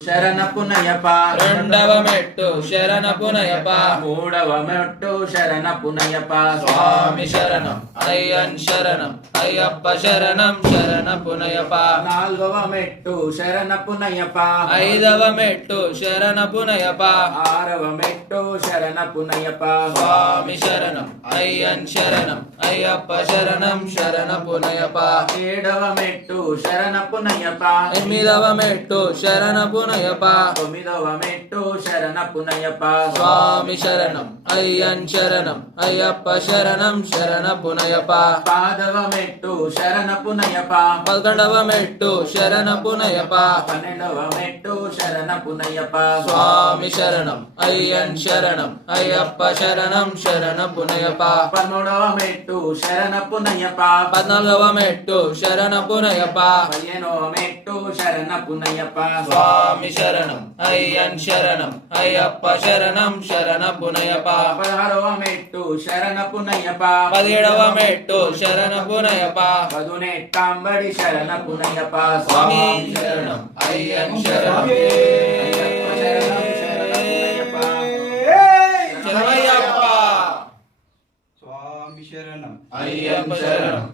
శరణపునయప రెండవ మెట్టు శరణపునయప మూడవ మెట్టు శరణపునయప స్వామి శరణం అయ్యన్ శరణం అయ్యప్ప శరణం శరణపునయప నాలుగవ మెట్టు శరణపునయప ఐదవ మెట్టు శరణపునయప ఆరవ మెట్టు శరణపునయప స్వామి శరణం అయ్యన్ శరణం అయ్యప్ప శరణం శరణపునయప ఏడవ మెట్టు శరణపునయప ఎనిమిదవ మెట్టు శరణపునయప తొమ్మిదవ మెట్టు శరణపునయప స్వామి శరణం అయ్యన్ శరణం అయ్యప్ప శరణం శరణపునయప పాదవ మెట్టు శరణపునయప 11వ మెట్టు శరణపునయప 12వ మెట్టు శరణపునయప స్వామి శరణం అయ్యన్ శరణం అయ్యప్ప శరణం శరణపునయప 13వ మెట్టు శరణపునయప 14వ మెట్టు శరణపునయప 15వ మెట్టు శరణపునయప స్వామి శరణం అయ్యన్ శరణం అయ్యప్ప శరణం శరణపునయప 16వ మెట్టు శరణపునయప 17వ మెట్టు శరణపునయప 18వ శరణపునయప స్వామి శరణం అయ్యన్ శరణం శరణయ్యప్ప స్వామి శరణం అయ్యప్ప శరణం